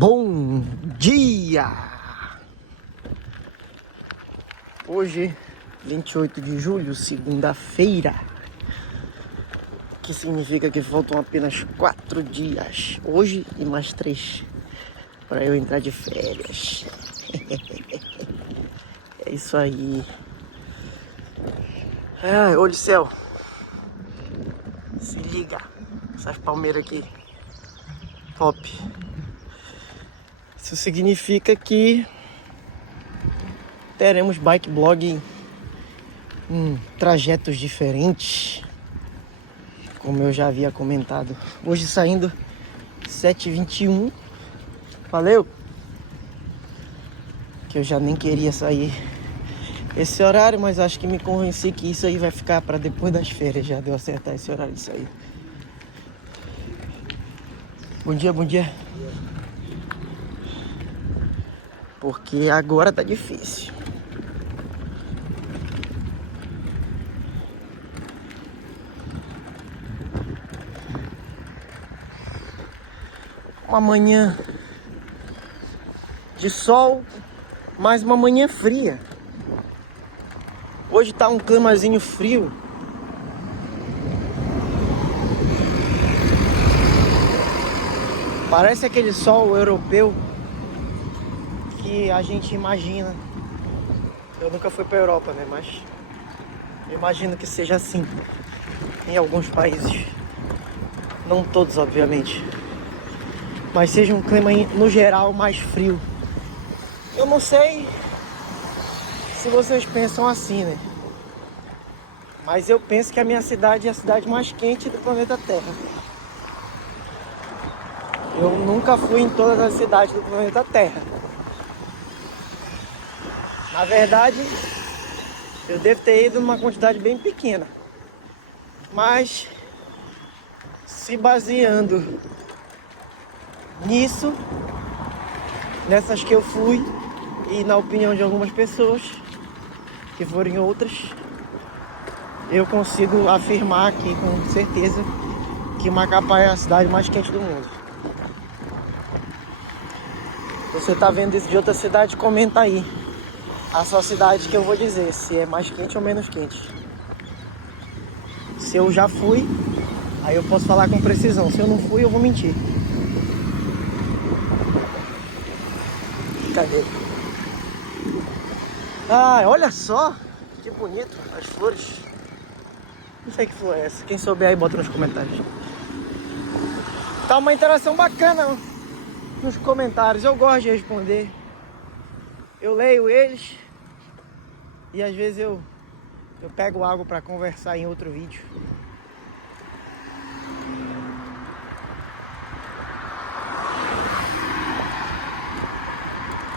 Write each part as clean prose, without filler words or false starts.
Bom dia! Hoje, 28 de julho, segunda-feira, que significa que faltam apenas 4 dias, hoje e mais 3, para eu entrar de férias. É isso aí. Ai, olha o céu. Se liga, essas palmeiras aqui, top. Isso significa que teremos bike blog em trajetos diferentes, como eu já havia comentado. Hoje saindo 7h21. Valeu! Que eu já nem queria sair esse horário, mas acho que me convenci que isso aí vai ficar para depois das férias. Já deu acertar esse horário de sair. Bom dia, bom dia. Porque agora tá difícil. Uma manhã de sol, mas uma manhã fria. Hoje tá um climazinho frio. Parece aquele sol europeu que a gente imagina. Eu nunca fui pra Europa, né? Mas eu imagino que seja assim em alguns países. Não todos, obviamente. Mas seja um clima, no geral, mais frio. Eu não sei se vocês pensam assim, né? Mas eu penso que a minha cidade é a cidade mais quente do planeta Terra. Eu nunca fui em todas as cidades do planeta Terra. Na verdade, eu devo ter ido numa quantidade bem pequena. Mas, se baseando nisso, nessas que eu fui, e na opinião de algumas pessoas, que foram em outras, eu consigo afirmar aqui com certeza que Macapá é a cidade mais quente do mundo. Você tá vendo isso de outra cidade? Comenta aí a sua cidade que eu vou dizer se é mais quente ou menos quente. Se eu já fui, aí eu posso falar com precisão. Se eu não fui, eu vou mentir. Cadê? Ah, olha só que bonito as flores. Não sei que flor é essa. Quem souber aí bota nos comentários. Tá uma interação bacana nos comentários. Eu gosto de responder. Eu leio eles e às vezes eu pego algo para conversar em outro vídeo.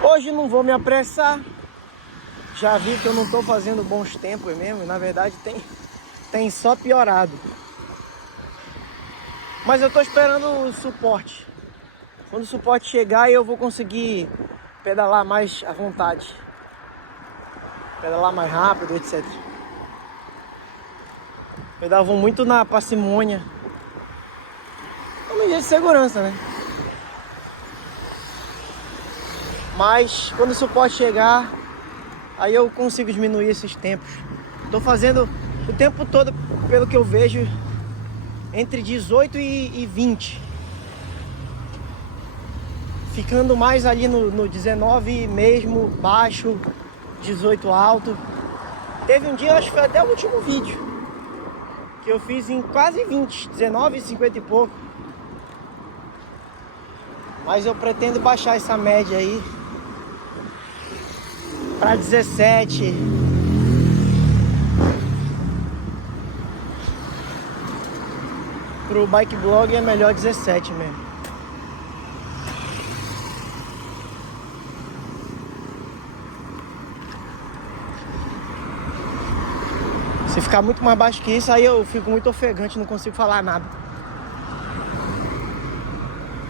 Hoje não vou me apressar. Já vi que eu não tô fazendo bons tempos mesmo. Na verdade tem só piorado. Mas eu tô esperando o suporte. Quando o suporte chegar, eu vou conseguir pedalar mais à vontade. Pedalar mais rápido, etc. Pedalavam muito na parcimônia. É uma medida de segurança, né? Mas quando o suporte chegar, aí eu consigo diminuir esses tempos. Tô fazendo o tempo todo, pelo que eu vejo, entre 18 e 20. Ficando mais ali no 19 mesmo, baixo, 18 alto. Teve um dia, acho que foi até o último vídeo, que eu fiz em quase 20, 19, 50 e pouco. Mas eu pretendo baixar essa média aí para 17. Pro bike blog é melhor 17 mesmo. Se ficar muito mais baixo que isso, aí eu fico muito ofegante, não consigo falar nada.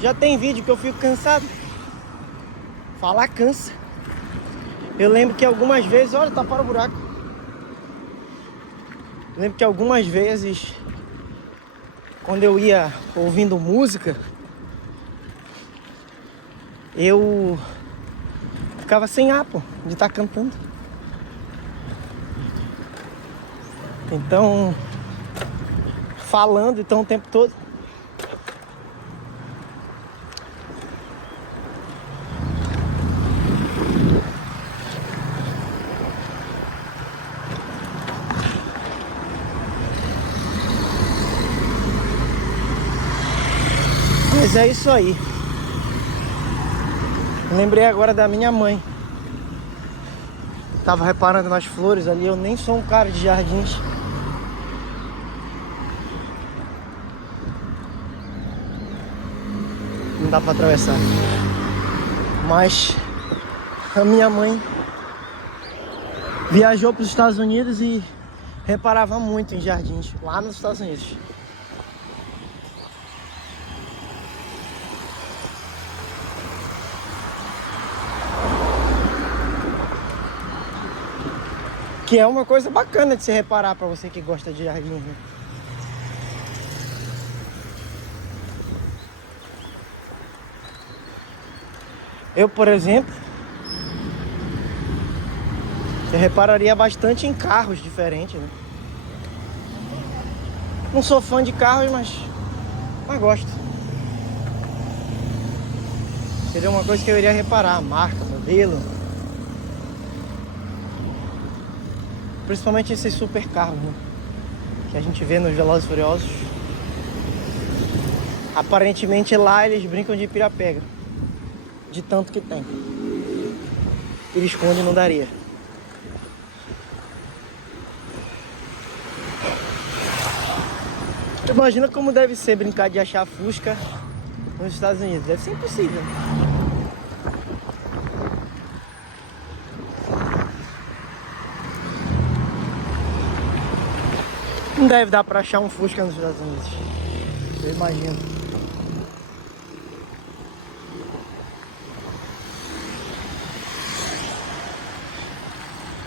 Já tem vídeo que eu fico cansado. Falar cansa. Eu lembro que algumas vezes... Olha, tá para o buraco. Eu lembro que algumas vezes, quando eu ia ouvindo música, eu ficava sem ar, pô, de estar cantando. Então, falando então o tempo todo. Mas é isso aí. Lembrei agora da minha mãe. Tava reparando nas flores ali. Eu nem sou um cara de jardins. Não dá pra atravessar. Mas a minha mãe viajou para os Estados Unidos e reparava muito em jardins lá nos Estados Unidos. Que é uma coisa bacana de se reparar para você que gosta de jardim, né? Eu, por exemplo, eu repararia bastante em carros diferentes, né? Não sou fã de carros, mas gosto. Seria uma coisa que eu iria reparar, marca, modelo. Principalmente esses super carros, né? Que a gente vê nos Velozes e Furiosos. Aparentemente lá eles brincam de pira-pega, de tanto que tem. Ele esconde, não daria. Imagina como deve ser brincar de achar Fusca nos Estados Unidos. Deve ser impossível. Não deve dar pra achar um Fusca nos Estados Unidos. Eu imagino.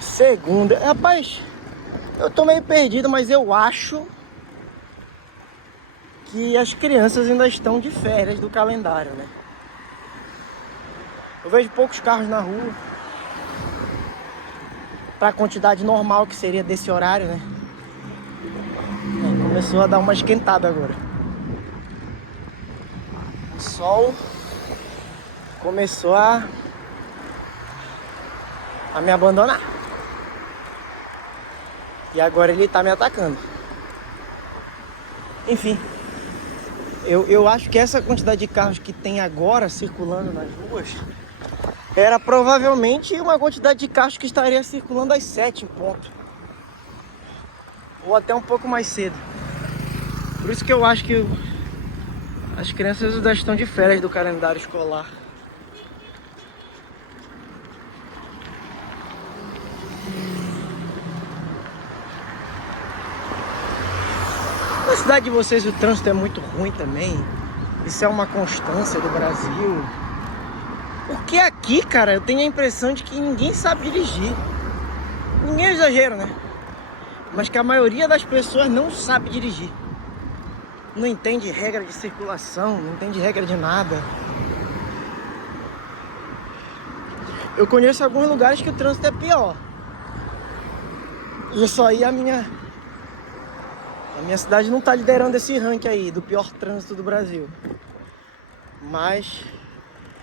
Segunda. Rapaz, eu tô meio perdido, mas eu acho que as crianças ainda estão de férias do calendário, né? Eu vejo poucos carros na rua. Pra quantidade normal que seria desse horário, né? Começou a dar uma esquentada agora. O sol começou a me abandonar. E agora ele tá me atacando. Enfim, eu acho que essa quantidade de carros que tem agora circulando nas ruas era provavelmente uma quantidade de carros que estaria circulando às 7 em ponto. Ou até um pouco mais cedo. Por isso que eu acho que as crianças ainda estão de férias do calendário escolar. Na cidade de vocês o trânsito é muito ruim também. Isso é uma constância do Brasil. Porque aqui, cara, eu tenho a impressão de que ninguém sabe dirigir. Ninguém é exagero, né? Mas que a maioria das pessoas não sabe dirigir. Não entende regra de circulação, não entende regra de nada. Eu conheço alguns lugares que o trânsito é pior. E isso aí a minha cidade não tá liderando esse ranking aí do pior trânsito do Brasil. Mas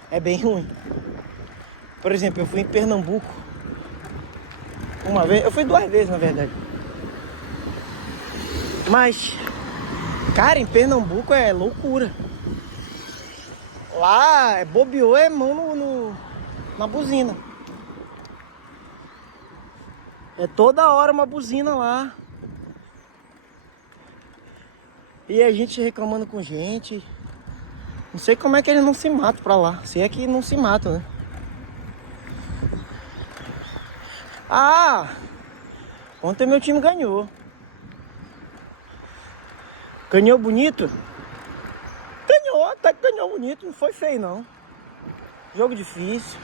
é bem ruim. Por exemplo, eu fui em Pernambuco uma vez, eu fui 2 vezes na verdade. Mas, cara, em Pernambuco é loucura. Lá, bobeou, é mão na buzina. É toda hora uma buzina lá. E a gente reclamando com gente. Não sei como é que eles não se matam pra lá. Se é que não se matam, né? Ah! Ontem meu time ganhou. Ganhou bonito? Ganhou, até que ganhou bonito. Não foi feio, não. Jogo difícil.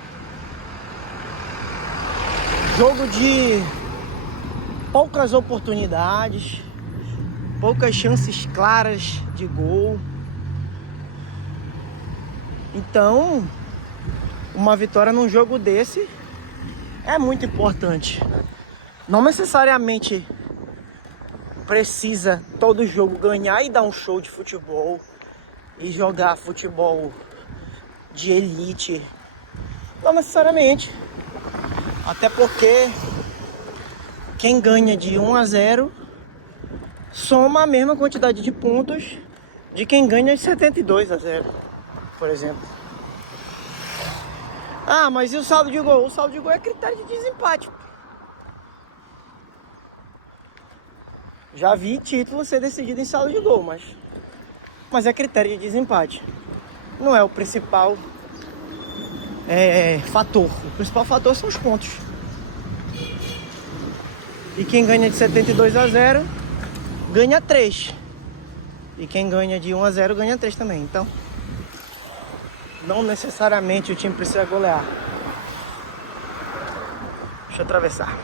Jogo de poucas oportunidades. Poucas chances claras de gol. Então, uma vitória num jogo desse é muito importante. Não necessariamente precisa todo jogo ganhar e dar um show de futebol e jogar futebol de elite. Não necessariamente. Até porque quem ganha de 1-0 soma a mesma quantidade de pontos de quem ganha de 72-0, por exemplo. Ah, mas e o saldo de gol? O saldo de gol é critério de desempate. Já vi título ser decidido em saldo de gol, mas é critério de desempate. Não é o principal fator. O principal fator são os pontos. E quem ganha de 72-0 ganha 3. E quem ganha de 1-0 ganha 3 também. Então, não necessariamente o time precisa golear. Deixa eu atravessar.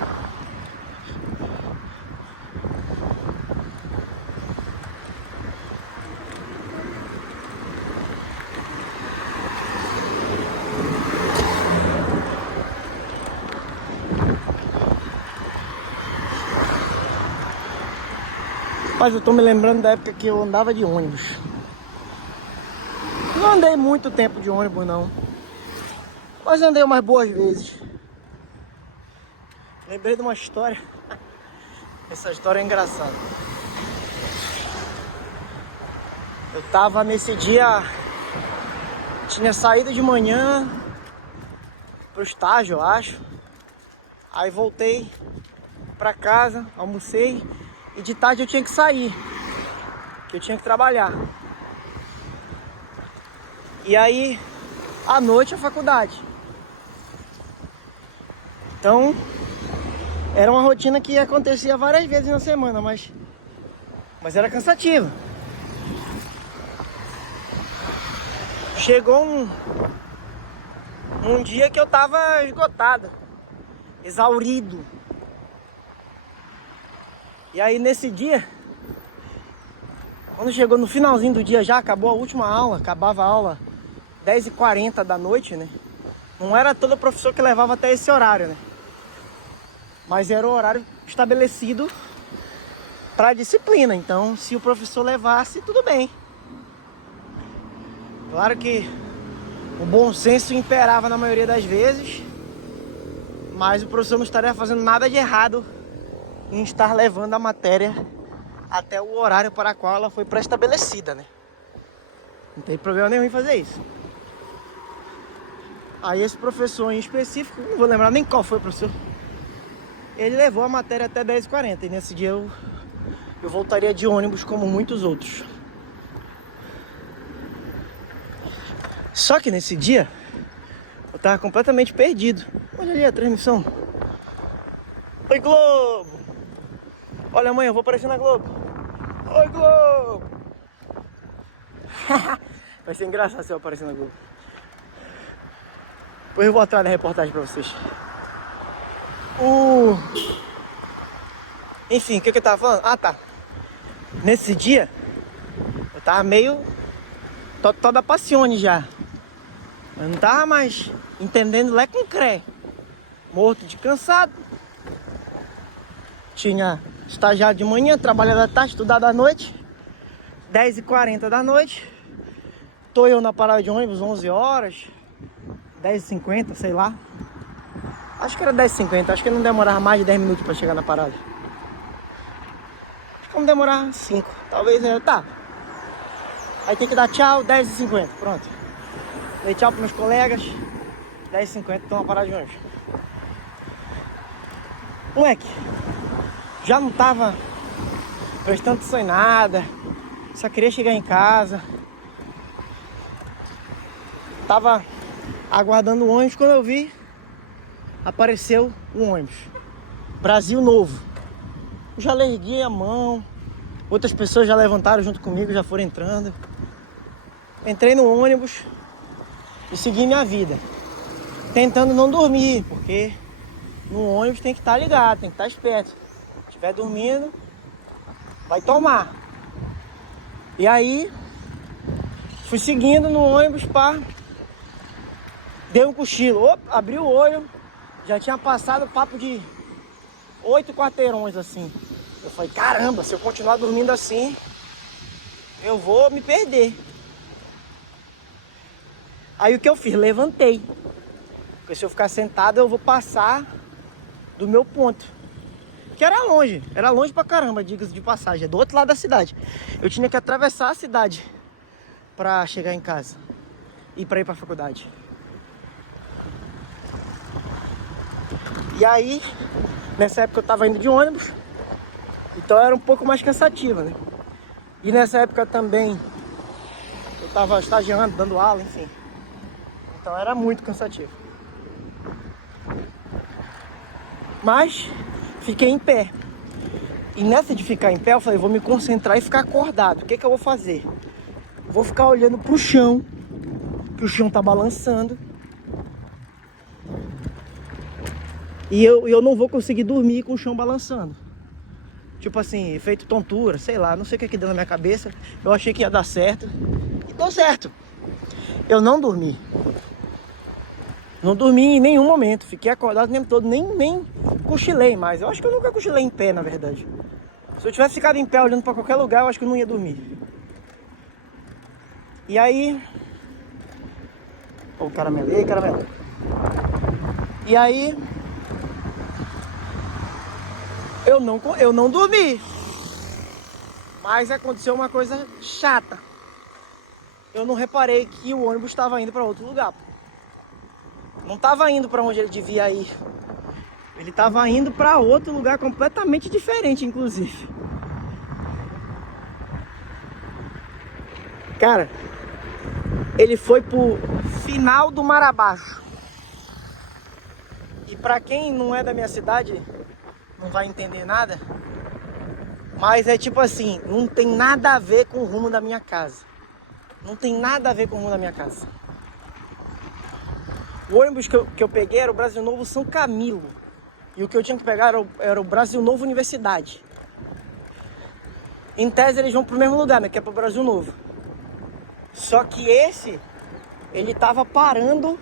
Mas eu tô me lembrando da época que eu andava de ônibus. Não andei muito tempo de ônibus, não. Mas andei umas boas vezes. Lembrei de uma história. Essa história é engraçada. Eu tava nesse dia... Tinha saído de manhã pro estágio, eu acho. Aí voltei pra casa, almocei. E de tarde eu tinha que sair, que eu tinha que trabalhar. E aí, à noite, a faculdade. Então, era uma rotina que acontecia várias vezes na semana, mas era cansativo. Chegou um dia que eu tava esgotado, exaurido. E aí nesse dia, quando chegou no finalzinho do dia já, acabou a última aula, acabava a aula 10h40 da noite, né? Não era todo professor que levava até esse horário, né? Mas era o horário estabelecido para a disciplina, então se o professor levasse, tudo bem. Claro que o bom senso imperava na maioria das vezes, mas o professor não estaria fazendo nada de errado em estar levando a matéria até o horário para o qual ela foi pré-estabelecida, né? Não tem problema nenhum em fazer isso. Aí esse professor em específico, não vou lembrar nem qual foi o professor, ele levou a matéria até 10h40 e nesse dia eu voltaria de ônibus como muitos outros. Só que nesse dia eu tava completamente perdido. Olha ali a transmissão. Oi, Globo! Olha, mãe, eu vou aparecer na Globo. Oi, Globo! Vai ser engraçado se eu aparecer na Globo. Depois eu vou atrás da reportagem pra vocês. Enfim, o que eu tava falando? Ah, tá. Nesse dia, eu tava meio... toda passione já. Eu não tava mais entendendo lé com cré. Morto de cansado. Tinha estagiado de manhã, trabalhado à tarde, estudado à noite. 10h40 da noite. Tô eu na parada de ônibus, 11 horas. 10h50, sei lá. Acho que era 10h50, acho que não demorava mais de 10 minutos pra chegar na parada. Acho que não demorava 5, talvez, tá. Aí tem que dar tchau, 10h50, pronto. Dei tchau pros meus colegas. 10h50, tô na parada de ônibus. Moleque, já não tava prestando atenção em nada. Só queria chegar em casa. Tava aguardando o ônibus, quando eu vi, apareceu um ônibus Brasil Novo. Eu já larguei a mão. Outras pessoas já levantaram junto comigo, já foram entrando. Entrei no ônibus e segui minha vida, tentando não dormir, porque no ônibus tem que estar ligado, tem que estar esperto. Se estiver dormindo, vai tomar. E aí fui seguindo no ônibus, pá. Dei um cochilo, abri o olho, já tinha passado o papo de 8 quarteirões assim. Eu falei, caramba, se eu continuar dormindo assim, eu vou me perder. Aí o que eu fiz? Levantei. Porque se eu ficar sentado, eu vou passar do meu ponto. Que era longe pra caramba, diga-se de passagem, é do outro lado da cidade. Eu tinha que atravessar a cidade pra chegar em casa e pra ir pra faculdade. E aí, nessa época eu tava indo de ônibus, então era um pouco mais cansativa, né? E nessa época também eu tava estagiando, dando aula, enfim. Então era muito cansativo. Mas fiquei em pé. E nessa de ficar em pé, eu falei, vou me concentrar e ficar acordado. O que que eu vou fazer? Vou ficar olhando pro chão, que o chão tá balançando. E eu não vou conseguir dormir com o chão balançando. Tipo assim, efeito tontura, sei lá, não sei o que deu na minha cabeça. Eu achei que ia dar certo. E deu certo. Eu não dormi. Não dormi em nenhum momento. Fiquei acordado o tempo todo, nem cochilei mais. Eu acho que eu nunca cochilei em pé, na verdade. Se eu tivesse ficado em pé olhando pra qualquer lugar, eu acho que eu não ia dormir. E aí... Ô, caramelo. E aí, caramelo? E aí... Eu não dormi. Mas aconteceu uma coisa chata. Eu não reparei que o ônibus estava indo para outro lugar. Não estava indo para onde ele devia ir. Ele estava indo para outro lugar completamente diferente, inclusive. Cara, ele foi pro final do mar abaixo. E para quem não é da minha cidade, não vai entender nada. Mas é tipo assim, não tem nada a ver com o rumo da minha casa. Não tem nada a ver com o rumo da minha casa. O ônibus que eu peguei era o Brasil Novo São Camilo. E o que eu tinha que pegar era o Brasil Novo Universidade. Em tese eles vão pro mesmo lugar, né? Que é pro Brasil Novo. Só que esse, ele tava parando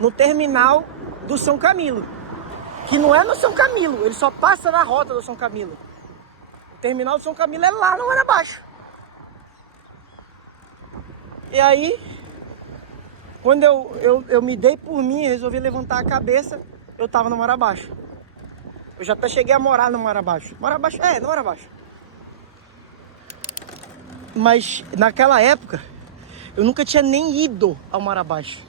no terminal do São Camilo. Que não é no São Camilo, ele só passa na rota do São Camilo. O terminal do São Camilo é lá no mar abaixo. E aí, quando eu me dei por mim e resolvi levantar a cabeça, eu tava no mar abaixo. Eu já até cheguei a morar no mar abaixo. Mar abaixo? É, no mar abaixo. Mas naquela época, eu nunca tinha nem ido ao mar abaixo.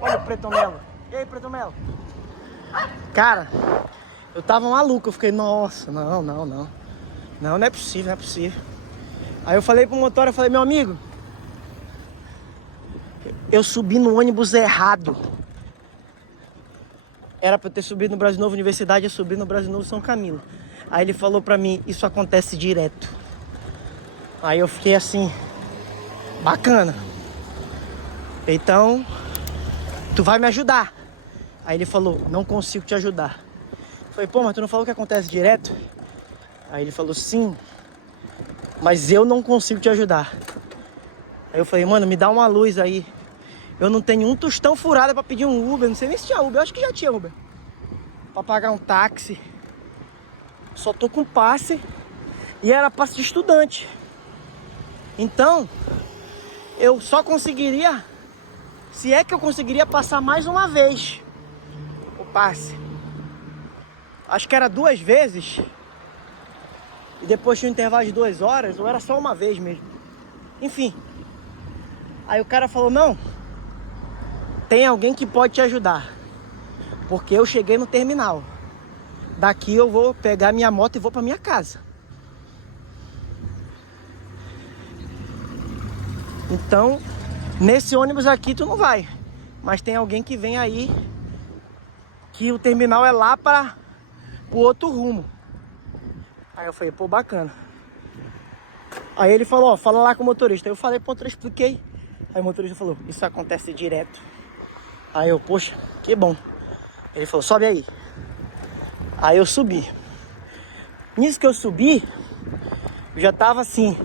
Olha o Preto Melo. E aí, Preto Melo? Cara, eu tava maluco, eu fiquei, nossa, não. Não é possível, não é possível. Aí eu falei pro motor, eu falei, meu amigo, eu subi no ônibus errado. Era pra eu ter subido no Brasil Novo Universidade, eu subi no Brasil Novo São Camilo. Aí ele falou pra mim, isso acontece direto. Aí eu fiquei assim, bacana. Então, tu vai me ajudar. Aí ele falou, não consigo te ajudar. Eu falei, pô, mas tu não falou que acontece direto? Aí ele falou, sim, mas eu não consigo te ajudar. Aí eu falei, mano, me dá uma luz aí. Eu não tenho um tostão furado pra pedir um Uber. Não sei nem se tinha Uber, eu acho que já tinha Uber. Pra pagar um táxi. Só tô com passe. E era passe de estudante. Então, eu só conseguiria, se é que eu conseguiria passar mais uma vez o passe. Acho que era 2 vezes. E depois tinha um intervalo de 2 horas, ou era só uma vez mesmo. Enfim. Aí o cara falou, não, tem alguém que pode te ajudar. Porque eu cheguei no terminal. Daqui eu vou pegar minha moto e vou pra minha casa. Então, nesse ônibus aqui tu não vai. Mas tem alguém que vem aí, que o terminal é lá para o outro rumo. Aí eu falei, pô, bacana. Aí ele falou, ó, fala lá com o motorista. Aí eu falei pro motorista, expliquei. Aí o motorista falou, isso acontece direto. Aí eu, poxa, que bom. Ele falou, sobe aí. Aí eu subi. Nisso que eu subi, eu já tava assim,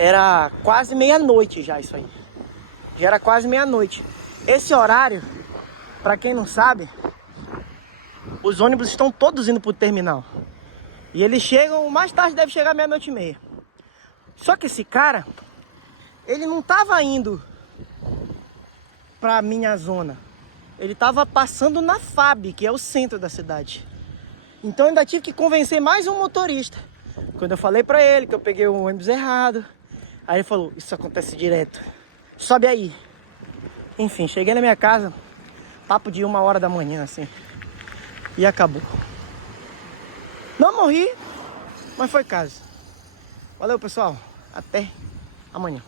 Era quase meia-noite já isso aí. Já era quase meia-noite. Esse horário, pra quem não sabe, os ônibus estão todos indo pro terminal. E eles chegam, mais tarde deve chegar meia-noite e meia. Só que esse cara, ele não tava indo pra minha zona. Ele tava passando na FAB, que é o centro da cidade. Então eu ainda tive que convencer mais um motorista. Quando eu falei pra ele que eu peguei o ônibus errado, aí ele falou, isso acontece direto. Sobe aí. Enfim, cheguei na minha casa, papo de 1h da manhã, assim. E acabou. Não morri, mas foi caso. Valeu, pessoal. Até amanhã.